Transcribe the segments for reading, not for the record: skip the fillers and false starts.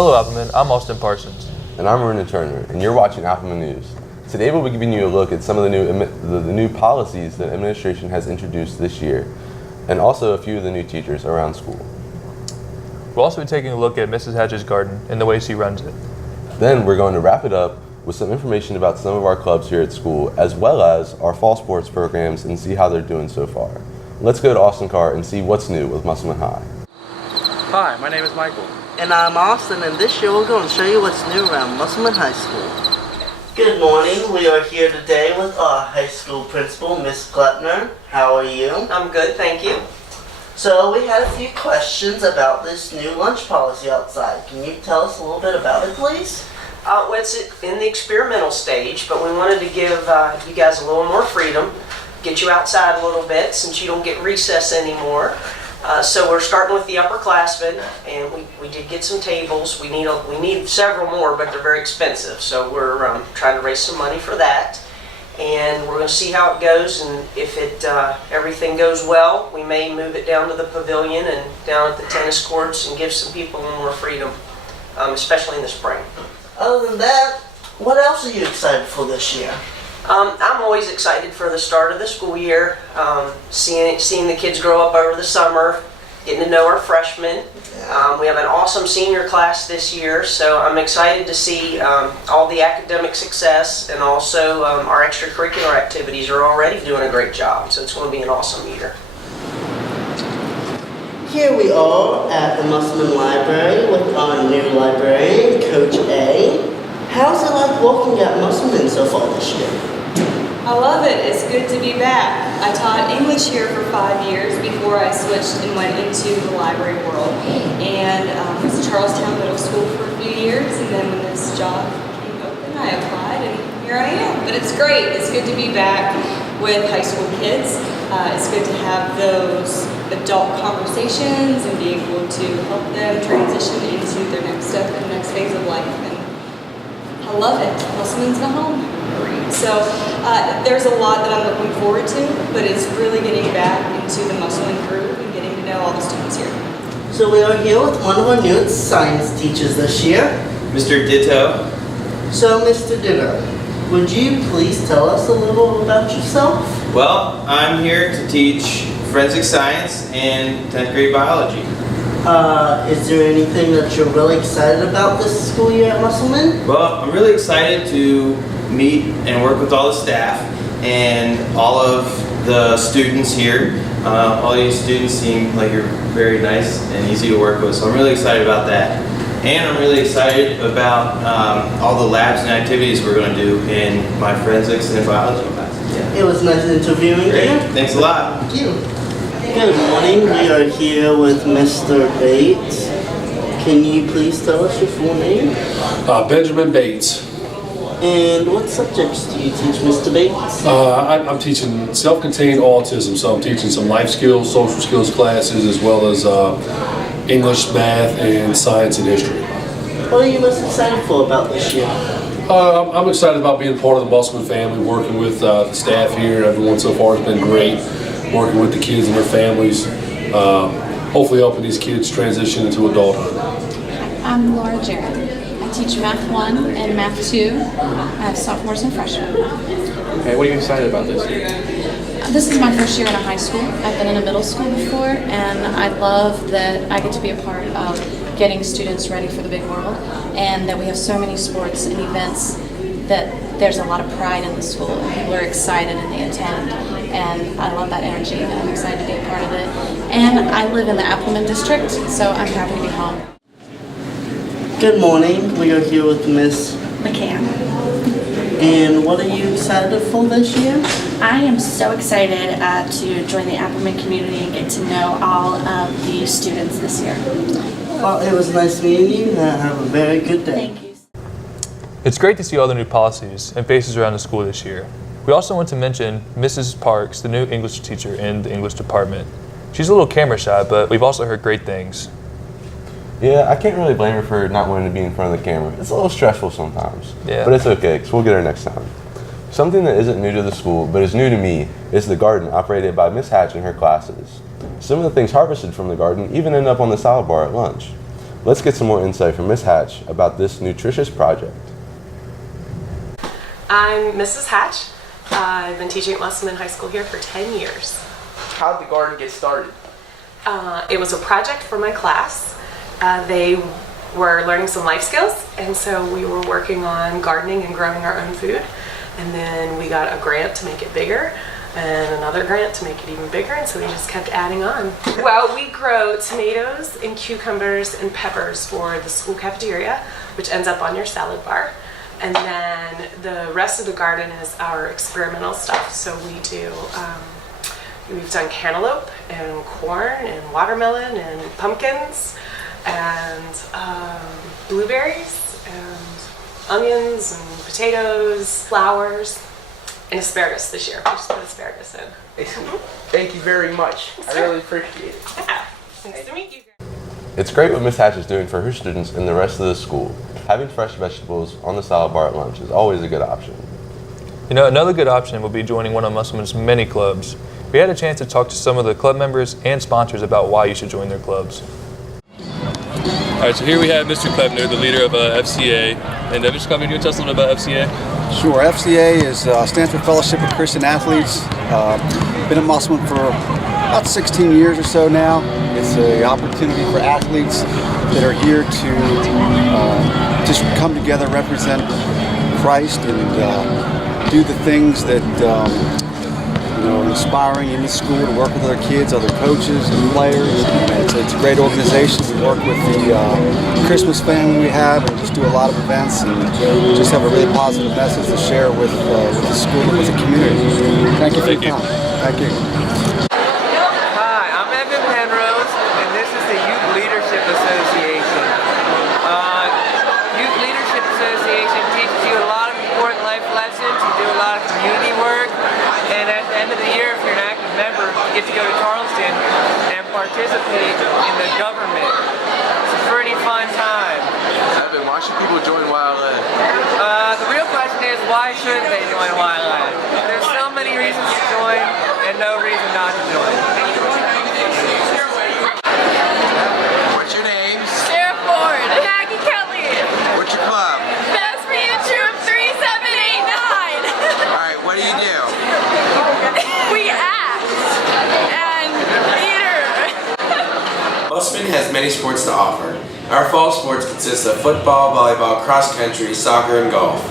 Hello, Applemen. I'm Austin Parsons. And I'm Vernon Turner, and you're watching Applemen News. Today we'll be giving you a look at some of the new policies that administration has introduced this year, and also a few of the new teachers around school. We'll also be taking a look at Mrs. Hatch's garden and the way she runs it. Then we're going to wrap it up with some information about some of our clubs here at school, as well as our fall sports programs, and see how they're doing so far. Let's go to Austin Carr and see what's new with Musselman High. Hi, my name is Michael. And I'm Austin, and this year we're going to show you what's new around Musselman High School. Good morning. We are here today with our high school principal, Miss Gluttner. How are you? I'm good, thank you. So we had a few questions about this new lunch policy outside. Can you tell us a little bit about it, please? Well, it's in the experimental stage, but we wanted to give you guys a little more freedom, get you outside a little bit since you don't get recess anymore. So we're starting with the upperclassmen, and we did get some tables. We need several more, but they're very expensive. So we're trying to raise some money for that, and we're going to see how it goes. And if everything goes well, we may move it down to the pavilion and down at the tennis courts and give some people a little more freedom, especially in the spring. Other than that, what else are you excited for this year? I'm always excited for the start of the school year, seeing the kids grow up over the summer, getting to know our freshmen. We have an awesome senior class this year, so I'm excited to see all the academic success, and also our extracurricular activities are already doing a great job, so it's going to be an awesome year. Here we are at the Musselman Library with our new librarian, Coach A. How's it like working at Musselman so far this year? I love it. It's good to be back. I taught English here for 5 years before I switched and went into the library world. And was at Charlestown Middle School for a few years, and then when this job came open, I applied, and here I am. But it's great. It's good to be back with high school kids. It's good to have those adult conversations and be able to help them transition into their next step and next phase of life. And I love it. Musselman's my home. So there's a lot that I'm looking forward to, but it's really getting back into the Musselman groove and getting to know all the students here. So we are here with one of our new science teachers this year, Mr. Ditto. So Mr. Ditto, would you please tell us a little about yourself? Well, I'm here to teach forensic science and 10th grade biology. Is there anything that you're really excited about this school year at Musselman? Well, I'm really excited to meet and work with all the staff and all of the students here. All these students seem like you're very nice and easy to work with, so I'm really excited about that. And I'm really excited about all the labs and activities we're going to do in my forensics and biology classes. It was nice interviewing you. Thanks a lot. Thank you. Good morning. We are here with Mr. Bates. Can you please tell us your full name? Benjamin Bates. And what subjects do you teach, Mr. Bates? I'm teaching self-contained autism, so I'm teaching some life skills, social skills classes, as well as English, math, and science and history. What are you most excited for about this year? I'm excited about being part of the Musselman family, working with the staff here. Everyone so far has been great, working with the kids and their families, hopefully helping these kids transition into adulthood. I'm Laura Jarrett. I teach Math 1 and Math 2. I have sophomores and freshmen. Okay, what are you excited about this year? This is my first year in a high school. I've been in a middle school before, and I love that I get to be a part of getting students ready for the big world, and that we have so many sports and events that there's a lot of pride in the school, and people are excited and they attend, and I love that energy, and I'm excited to be a part of it. And I live in the Applemen district, so I'm happy to be home. Good morning. We are here with Miss McCann. And what are you excited for this year? I am so excited to join the Applemen community and get to know all of the students this year. Well, it was nice meeting you, and have a very good day. Thank you. It's great to see all the new policies and faces around the school this year. We also want to mention Mrs. Parks, the new English teacher in the English department. She's a little camera shy, but we've also heard great things. Yeah, I can't really blame her for not wanting to be in front of the camera. It's a little stressful sometimes, but it's okay, because we'll get her next time. Something that isn't new to the school, but is new to me, is the garden operated by Miss Hatch and her classes. Some of the things harvested from the garden even end up on the salad bar at lunch. Let's get some more insight from Ms. Hatch about this nutritious project. I'm Mrs. Hatch. I've been teaching at Applemen High School here for 10 years. How did the garden get started? It was a project for my class. They were learning some life skills, and so we were working on gardening and growing our own food. And then we got a grant to make it bigger, and another grant to make it even bigger, and so we just kept adding on. Well, we grow tomatoes and cucumbers and peppers for the school cafeteria, which ends up on your salad bar. And then the rest of the garden is our experimental stuff. So we've done cantaloupe and corn and watermelon and pumpkins and blueberries and onions and potatoes, flowers, and asparagus this year. We just put asparagus in. Thank you very much. I really appreciate it. Yeah. Nice to meet you. It's great what Ms. Hatch is doing for her students and the rest of the school. Having fresh vegetables on the salad bar at lunch is always a good option. You know, another good option will be joining one of Musselman's many clubs. We had a chance to talk to some of the club members and sponsors about why you should join their clubs. All right, so here we have Mr. Klebner, the leader of FCA. And Mr. Klebner, you want to tell us a little bit about FCA? Sure. FCA stands for Fellowship of Christian Athletes. Been at Musselman for about 16 years or so now. It's an opportunity for athletes that are here to just come together, represent Christ, and do the things that are inspiring in the school, to work with other kids, other coaches and players. It's a great organization. We work with the Christmas family we have, and just do a lot of events, and just have a really positive message to share with the school and with the community. Thank you for your time. Thank you. Hi, I'm Evan Penrose, and this is the Youth Leadership Association. Youth Leadership Association teaches you a lot of important life lessons. You do a lot of community work, and at the end of the year, if you're an active member, you get to go to Charleston and participate in the government. It's a pretty fun time. Evan, why should people join YLA? The real question is, why should they join YLA? There's so many reasons to join and no reason not to join. What's your name? Sarah Ford. Maggie Kelly. What's your club? Best for You Troop 3789. Alright, what do you do? We act and theater. Musselman has many sports to offer. Our fall sports consist of football, volleyball, cross country, soccer, and golf.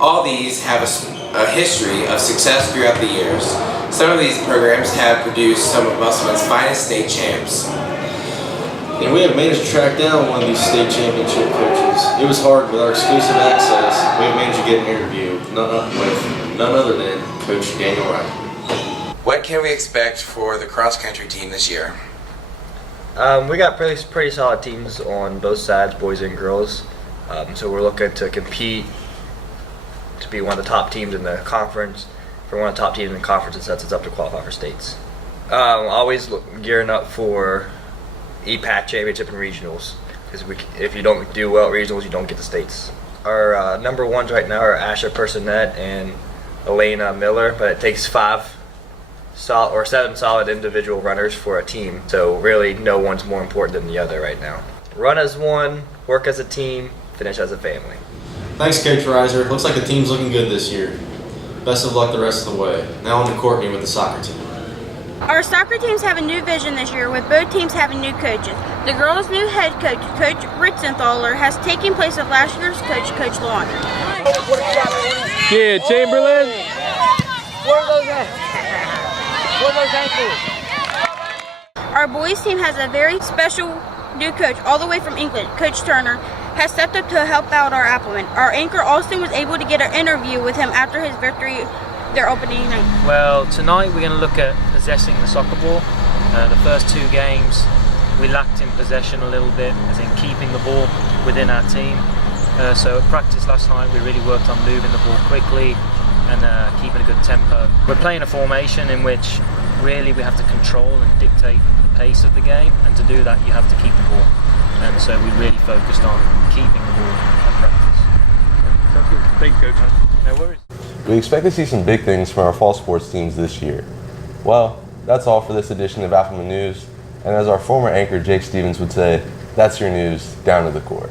All these have a history of success throughout the years. Some of these programs have produced some of Musselman's finest state champs. And we have managed to track down one of these state championship coaches. It was hard with our exclusive access. We have managed to get an interview with none other than Coach Daniel Wright. What can we expect for the cross country team this year? We got pretty solid teams on both sides, boys and girls. So we're looking to compete to be one of the top teams in the conference. For one of the top teams in the conference, it sets us up to qualify for states. Always gearing up for EPAC championship and regionals. Because if you don't do well at regionals, you don't get to states. Our number ones right now are Asha Personette and Elena Miller, but it takes 7 solid individual runners for a team. So really, no one's more important than the other right now. Run as one, work as a team, finish as a family. Thanks, Coach Reiser. Looks like the team's looking good this year. Best of luck the rest of the way. Now on to Courtney with the soccer team. Our soccer teams have a new vision this year, with both teams having new coaches. The girls' new head coach, Coach Ritzenthaler, has taken place of last year's coach, Coach Lawn. Yeah, Chamberlain. Where are those at? Where are those ankles? Our boys' team has a very special new coach, all the way from England. Coach Turner has stepped up to help out our Applemen. Our anchor Austin was able to get an interview with him after his victory their opening night. Well, tonight we're going to look at possessing the soccer ball. The first 2 games we lacked in possession a little bit, as in keeping the ball within our team. So at practice last night we really worked on moving the ball quickly and keeping a good tempo. We're playing a formation in which really we have to control and dictate the pace of the game, and to do that you have to keep the ball. And so we really focused on keeping the ball at practice. Thank you, Coach. No worries. We expect to see some big things from our fall sports teams this year. Well, that's all for this edition of Applemen News. And as our former anchor Jake Stevens would say, That's your news down to the court.